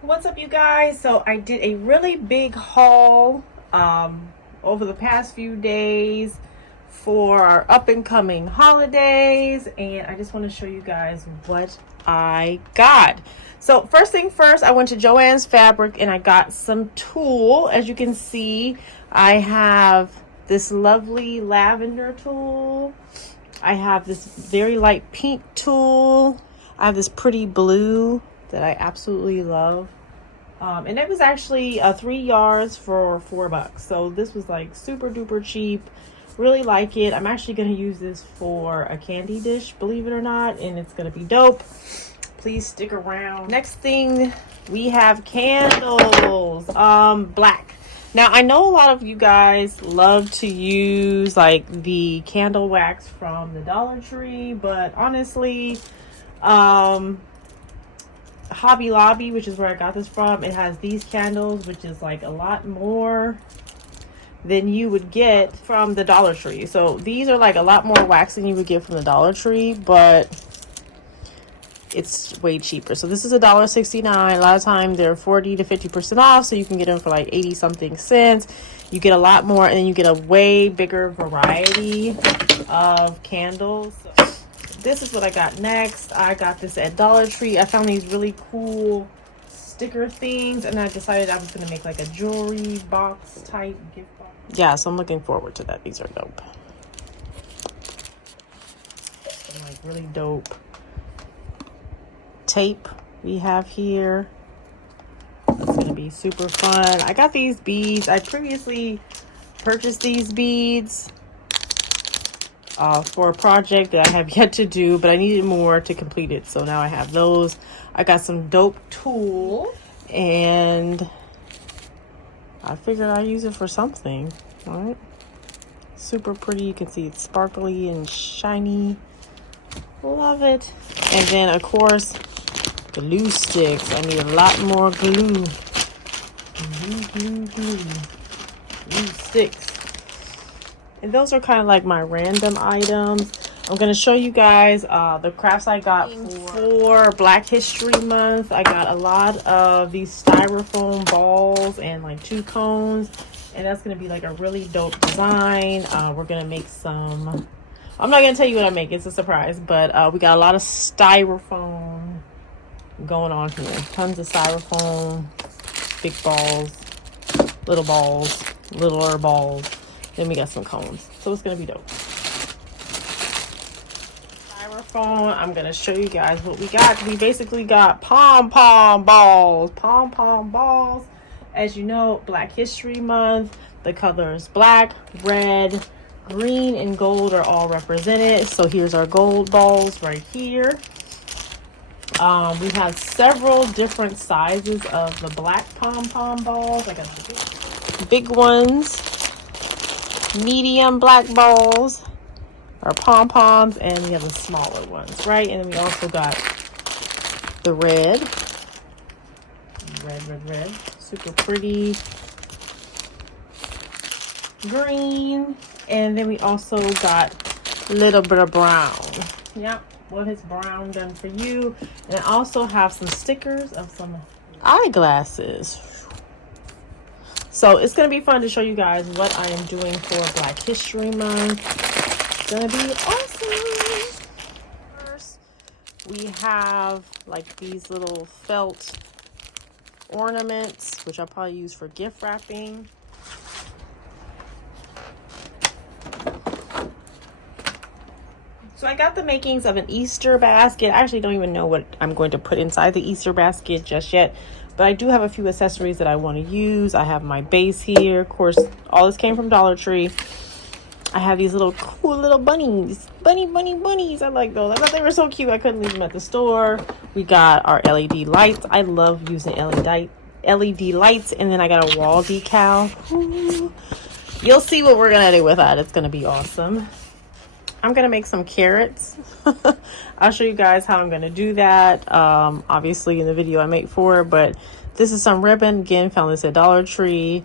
What's up, you guys? So I did a really big haul over the past few days for our up and coming holidays, and I just want to show you guys what I got. So first thing first, I went to Joann's Fabric and I got some tulle. As you can see, I have this lovely lavender tulle. I have this very light pink tulle. I have this pretty blue that I absolutely love. And it was actually 3 yards for $4. So this was like super duper cheap. Really like it. I'm actually going to use this for a candy dish, believe it or not, and it's going to be dope. Please stick around. Next thing, we have candles. Black. Now, I know a lot of you guys love to use like the candle wax from the Dollar Tree, but honestly, Hobby Lobby, which is where I got this from, it has these candles, which is like a lot more than you would get from the Dollar Tree. So these are like a lot more wax than you would get from the Dollar Tree, but it's way cheaper. So this is $1.69. A lot of times they're 40 to 50% off, so you can get them for like 80 something cents. You get a lot more, and then you get a way bigger variety of candles. So this is what I got next. I got this at Dollar Tree. I found these really cool sticker things, and I decided I was going to make like a jewelry box type gift box. Yeah, so I'm looking forward to that. These are dope. Some like really dope tape we have here. It's going to be super fun. I got these beads. I previously purchased these beads for a project that I have yet to do, but I needed more to complete it, so now I have those. I got some dope tulle, and I figured I'd use it for something. All right, super pretty. You can see it's sparkly and shiny. Love it. And then of course, glue sticks. I need a lot more glue. Glue sticks. And those are kind of like my random items. I'm going to show you guys the crafts I got for Black History Month. I got a lot of these styrofoam balls and like 2 cones. And that's going to be like a really dope design. We're going to make some... I'm not going to tell you what I make. It's a surprise. But we got a lot of styrofoam going on here. Tons of styrofoam. Big balls. Littler balls. Then we got some cones. So it's going to be dope. Styrofoam. I'm going to show you guys what we got. We basically got pom-pom balls. Pom-pom balls. As you know, Black History Month. The colors black, red, green, and gold are all represented. So here's our gold balls right here. We have several different sizes of the black pom-pom balls. I got the big ones. Medium black balls or pom-poms, and we have the smaller ones, right? And then we also got the red, super pretty, green, and then we also got a little bit of brown. Yep, what has brown done for you? And I also have some stickers of some eyeglasses. So it's going to be fun to show you guys what I am doing for Black History Month. It's going to be awesome. First, we have like these little felt ornaments, which I'll probably use for gift wrapping. So I got the makings of an Easter basket. I actually don't even know what I'm going to put inside the Easter basket just yet. But I do have a few accessories that I want to use. I have my base here. Of course, all this came from Dollar Tree. I have these little cool little bunnies. Bunnies. I like those. I thought they were so cute. I couldn't leave them at the store. We got our LED lights. I love using LED lights. And then I got a wall decal. Ooh. You'll see what we're going to do with that. It's going to be awesome. I'm going to make some carrots. I'll show you guys how I'm going to do that. Obviously in the video I make for it, but this is some ribbon. Again, found this at Dollar Tree,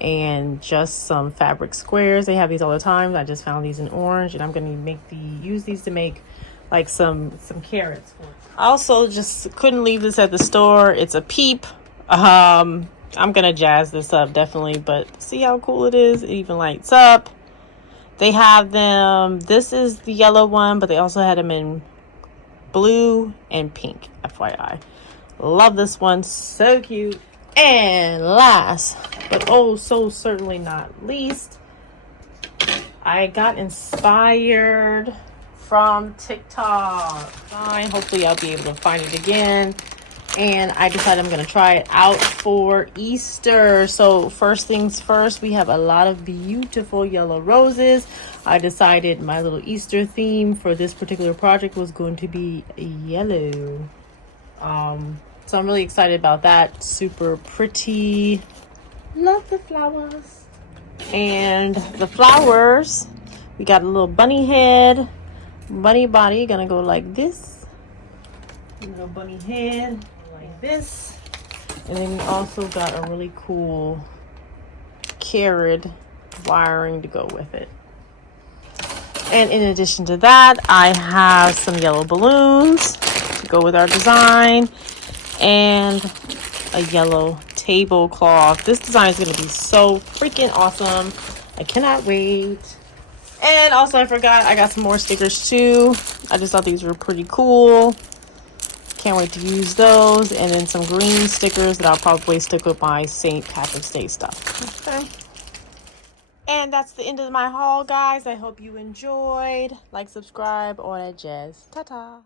and just some fabric squares. They have these all the time. I just found these in orange, and I'm going to use these to make like some carrots for it. I also just couldn't leave this at the store. It's a peep I'm gonna jazz this up definitely, but see how cool it is. It even lights up. They have them, this is the yellow one, but they also had them in blue and pink, FYI. Love this one, so cute. And last but oh so certainly not least, I got inspired from TikTok. Hopefully I'll be able to find it again. And I decided I'm going to try it out for Easter. So first things first, we have a lot of beautiful yellow roses. I decided my little Easter theme for this particular project was going to be yellow. So I'm really excited about that. Super pretty. Love the flowers. And the flowers, we got a little bunny head, bunny body, gonna go like this. A little bunny head like this. And then we also got a really cool carrot wiring to go with it. And in addition to that, I have some yellow balloons to go with our design and a yellow tablecloth. This design is going to be so freaking awesome. I cannot wait. And also I forgot, I got some more stickers too. I just thought these were pretty cool. Can't wait to use those. And then some green stickers that I'll probably stick with my St. Patrick's Day stuff. Okay. And that's the end of my haul, guys. I hope you enjoyed. Like, subscribe, all that jazz. Ta-ta.